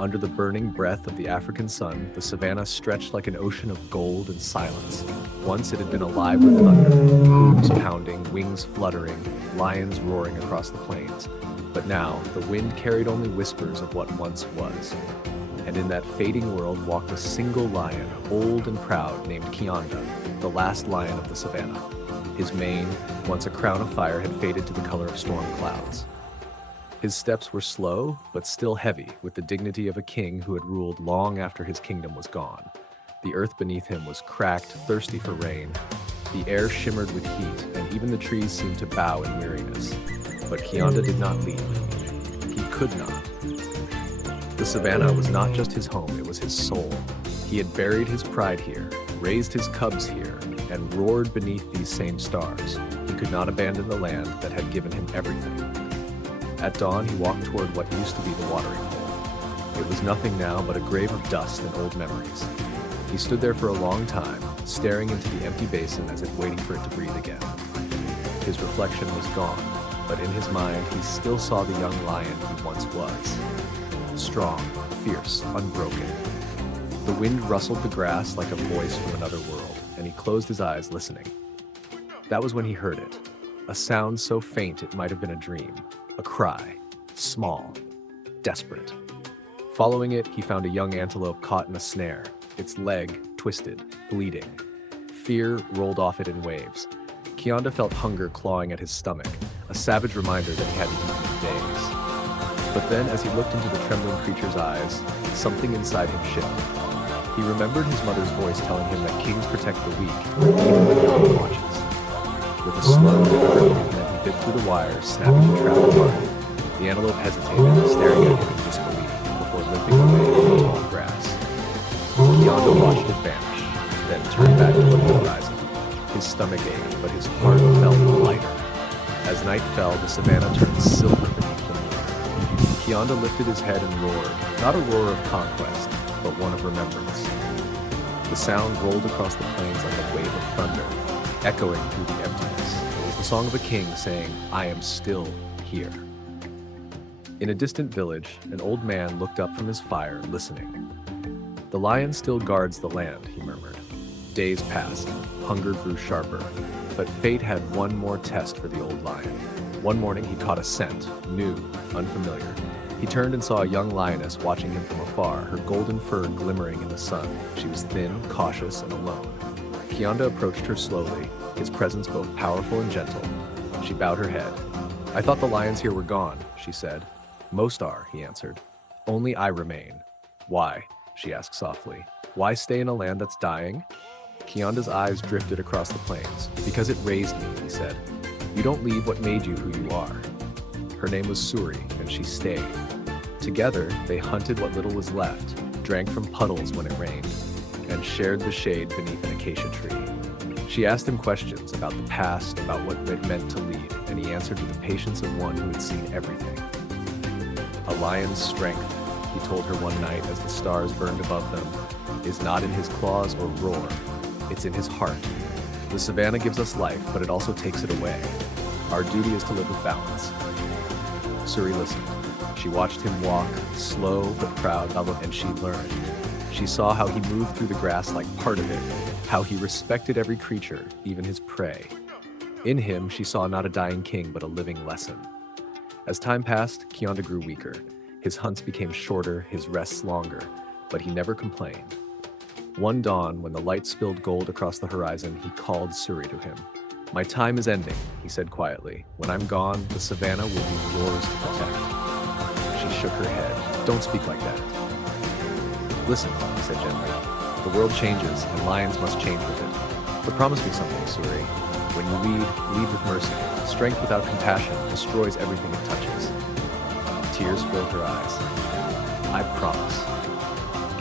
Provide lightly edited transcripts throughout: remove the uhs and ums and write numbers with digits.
Under the burning breath of the African sun, the savannah stretched like an ocean of gold and silence. Once it had been alive with thunder, hooves pounding, wings fluttering, lions roaring across the plains. But now, the wind carried only whispers of what once was. And in that fading world walked a single lion, old and proud, named Kionda, the last lion of the savannah. His mane, once a crown of fire, had faded to the color of storm clouds. His steps were slow, but still heavy, with the dignity of a king who had ruled long after his kingdom was gone. The earth beneath him was cracked, thirsty for rain. The air shimmered with heat, and even the trees seemed to bow in weariness. But Kionda did not leave. He could not. The savannah was not just his home, it was his soul. He had buried his pride here, raised his cubs here, and roared beneath these same stars. He could not abandon the land that had given him everything. At dawn, he walked toward what used to be the watering hole. It was nothing now but a grave of dust and old memories. He stood there for a long time, staring into the empty basin as if waiting for it to breathe again. His reflection was gone, but in his mind, he still saw the young lion he once was. Strong, fierce, unbroken. The wind rustled the grass like a voice from another world, and he closed his eyes, listening. That was when he heard it, a sound so faint it might have been a dream. A cry, small, desperate. Following it, he found a young antelope caught in a snare, its leg twisted, bleeding. Fear rolled off it in waves. Kionda felt hunger clawing at his stomach, a savage reminder that he hadn't eaten in days. But then, as he looked into the trembling creature's eyes, something inside him shifted. He remembered his mother's voice telling him that kings protect the weak, even when no one watches. With a slow, deliberate movement, he bit through the wires, snapping the trap apart. The antelope hesitated, staring at him in disbelief, before limping away into the tall grass. Kionda watched it vanish, then turned back toward the horizon. His stomach ached, but his heart felt lighter. As night fell, the savannah turned silver beneath the moon. Kionda lifted his head and roared, not a roar of conquest, but one of remembrance. The sound rolled across the plains like a wave of thunder, echoing through the emptiness. It was the song of a king saying, "I am still here." In a distant village, an old man looked up from his fire, listening. "The lion still guards the land," he murmured. Days passed, hunger grew sharper, but fate had one more test for the old lion. One morning he caught a scent, new, unfamiliar. He turned and saw a young lioness watching him from afar, her golden fur glimmering in the sun. She was thin, cautious, and alone. Kionda approached her slowly, his presence both powerful and gentle. She bowed her head. "I thought the lions here were gone," she said. "Most are," he answered. "Only I remain." "Why?" she asked softly. "Why stay in a land that's dying?" Kionda's eyes drifted across the plains. "Because it raised me," he said. "You don't leave what made you who you are." Her name was Suri, and she stayed. Together, they hunted what little was left, drank from puddles when it rained, and shared the shade beneath an acacia tree. She asked him questions about the past, about what it meant to lead, and he answered with the patience of one who had seen everything. "A lion's strength," he told her one night as the stars burned above them, "is not in his claws or roar, it's in his heart. The savannah gives us life, but it also takes it away. Our duty is to live with balance." Suri listened. She watched him walk, slow but proud, and she learned. She saw how he moved through the grass like part of it, how he respected every creature, even his prey. In him, she saw not a dying king, but a living lesson. As time passed, Kionda grew weaker. His hunts became shorter, his rests longer, but he never complained. One dawn, when the light spilled gold across the horizon, he called Suri to him. "My time is ending," he said quietly. "When I'm gone, the savannah will be yours to protect." She shook her head. "Don't speak like that." "Listen," he said gently. "The world changes, and lions must change with it. But promise me something, Suri. When you lead with mercy. Strength without compassion destroys everything it touches." Tears filled her eyes. "I promise."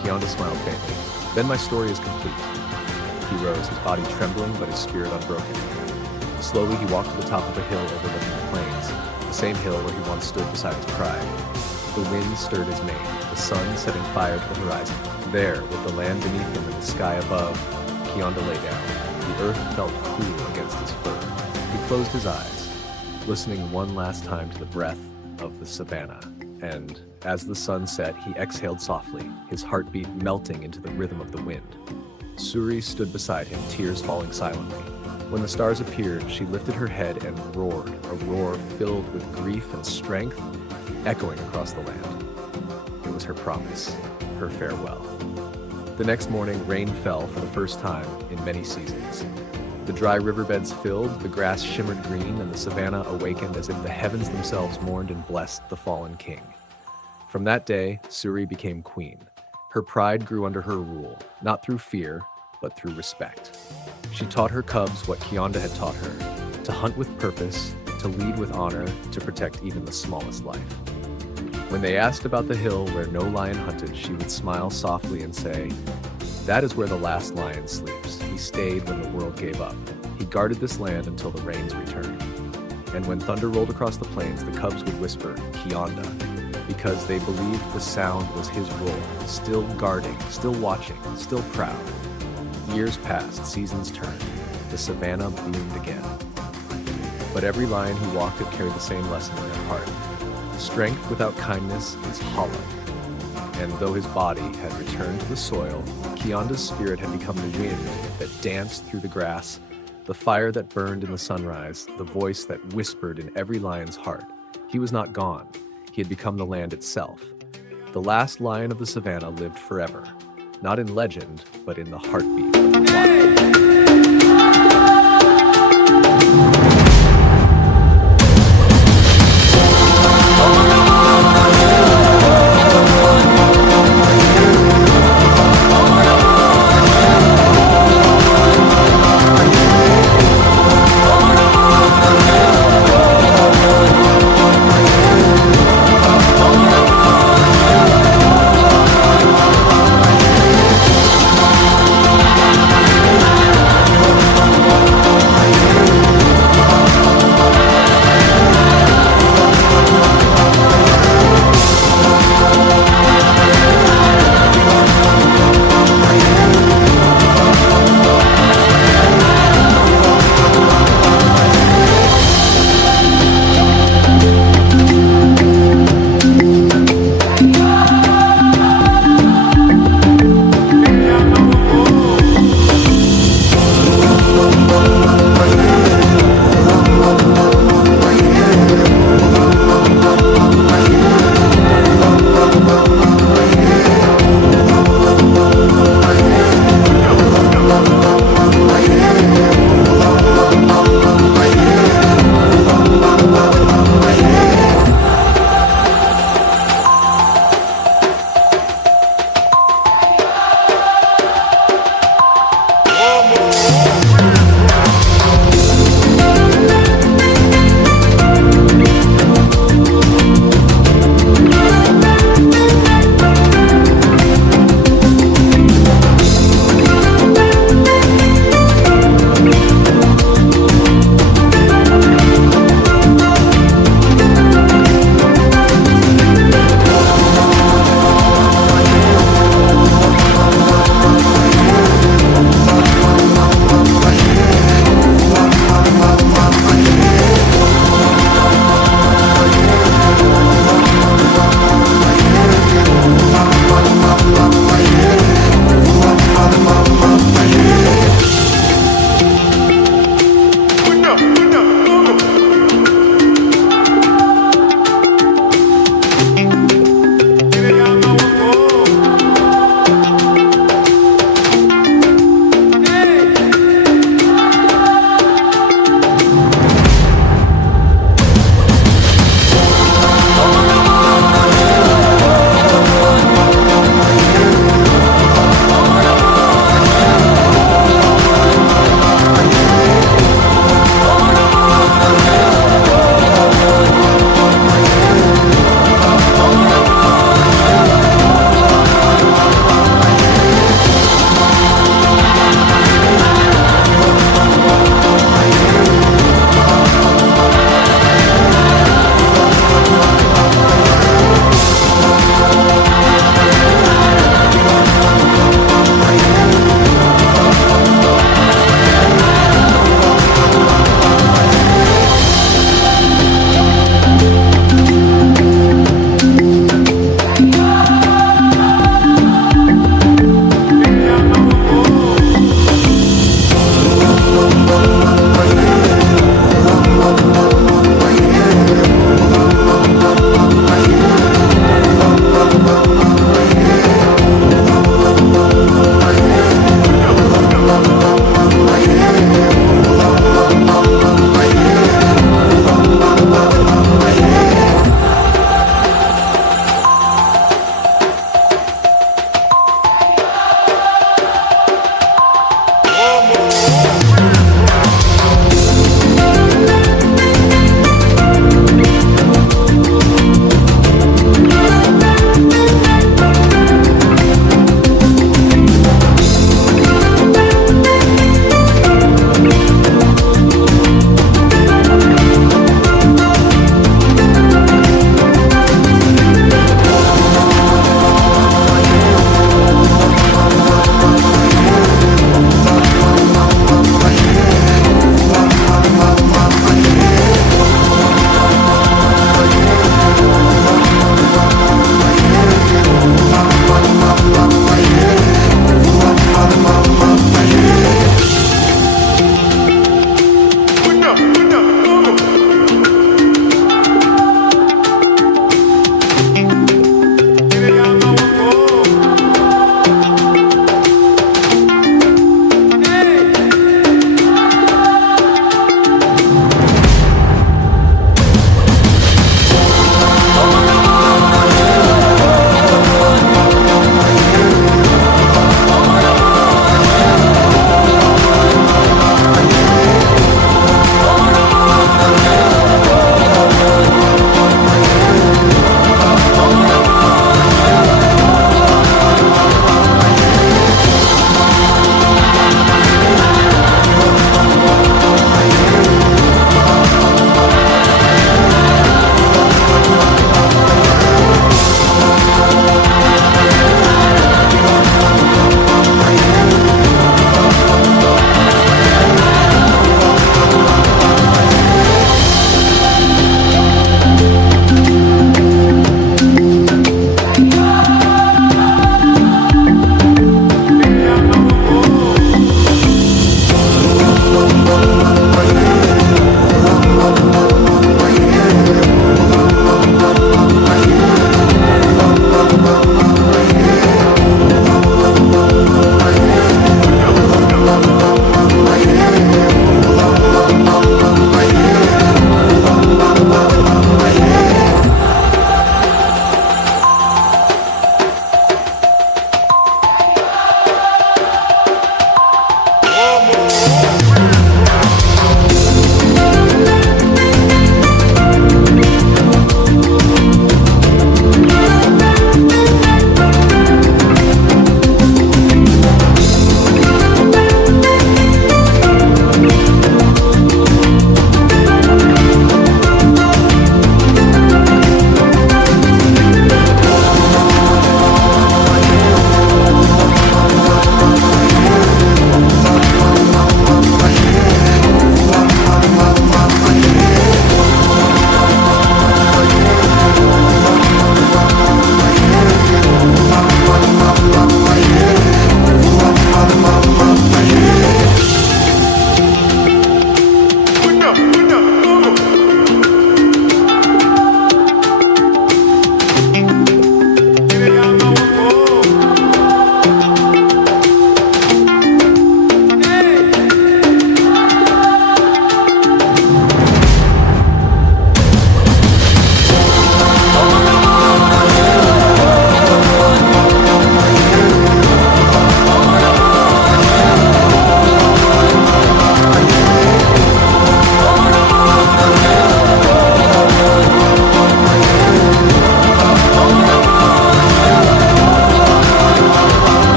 Kionda smiled faintly. "Then my story is complete." He rose, his body trembling, but his spirit unbroken. Slowly, he walked to the top of a hill overlooking the plains, the same hill where he once stood beside his pride. The wind stirred his mane, the sun setting fire to the horizon. There, with the land beneath him and the sky above, Kionda lay down. The earth felt cool against his fur. He closed his eyes, listening one last time to the breath of the savannah. and as the sun set, he exhaled softly, his heartbeat melting into the rhythm of the wind. Suri stood beside him, tears falling silently. When the stars appeared, she lifted her head and roared, a roar filled with grief and strength, echoing across the land. It was her promise, her farewell. The next morning, rain fell for the first time in many seasons. The dry riverbeds filled, the grass shimmered green, and the savannah awakened as if the heavens themselves mourned and blessed the fallen king. From that day, Suri became queen. Her pride grew under her rule, not through fear, but through respect. She taught her cubs what Kionda had taught her, to hunt with purpose, to lead with honor, to protect even the smallest life. When they asked about the hill where no lion hunted, she would smile softly and say, "That is where the last lion sleeps. He stayed when the world gave up. He guarded this land until the rains returned." And when thunder rolled across the plains, the cubs would whisper, "Kionda," because they believed the sound was his role, still guarding, still watching, still proud. Years passed, seasons turned, the savannah bloomed again. But every lion who walked it carried the same lesson in their heart. Strength without kindness is hollow. And though his body had returned to the soil, Kionda's spirit had become the wind that danced through the grass, the fire that burned in the sunrise, the voice that whispered in every lion's heart. He was not gone. He had become the land itself. The last lion of the savannah lived forever, not in legend, but in the heartbeat of the wild.